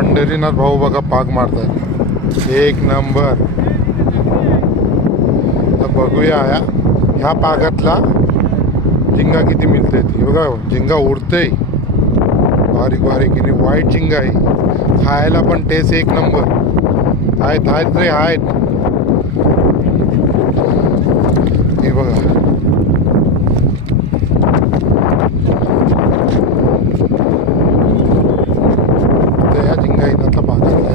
पंढरीनाथ भाऊ बघा पाग मारतात एक नंबर. तर बघूया ह्या पागातला झिंगा किती मिळते ती बघा. झिंगा उडते बारीक बारीक आणि वाईट झिंगा आहे. खायला पण टेस्ट एक नंबर. आहेत आहेत रे आहेत. हे बघा या झिंगाईनातला पागातला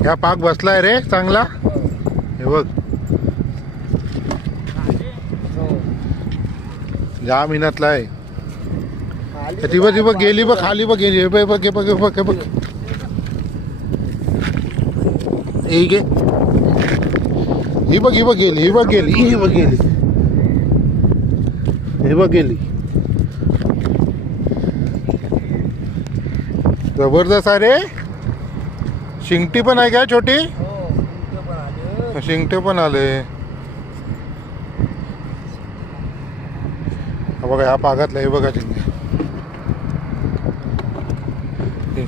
ह्या पाक बसलाय रे चांगला. हे बघ जाम इनातला आहे. ती बघ गेली बघ खाली बघ गेली. हे बघ बघ बघ बघ बघ ही बघ ही बघ गेली. ही बघ गेली. ही बघ गेली. हे बघ गेली. जबरदस्त आहे रे. शिंगटी पण आहे का छोटी. शिंगटे पण आले बघा ह्या पागातला. हे बघा शिंगटे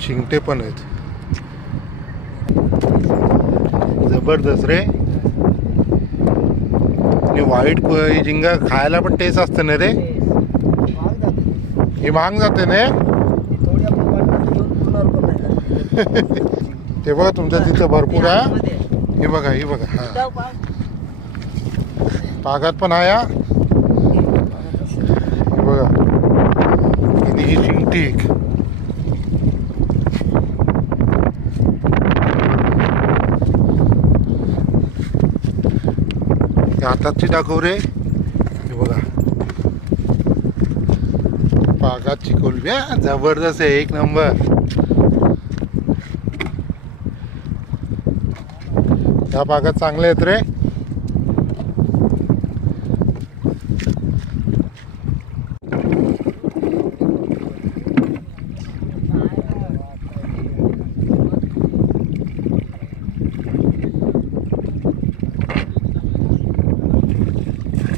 शिंगटे पण आहेत. जबरदस्त रे. आणि वाईट झिंगा खायला पण टेस्ट असते ना रे. ही महाग जाते ना. ते बघा तुमच्या तिथं भरपूर आहे. हे बघा ही बघा हा पागात पण आहे. हे बघा ही शिंगटी हाताची दाखव रे. हे बघा पागात चिकोलबी जबरदस्त आहे एक नंबर. ह्या पागात चांगले आहेत रे.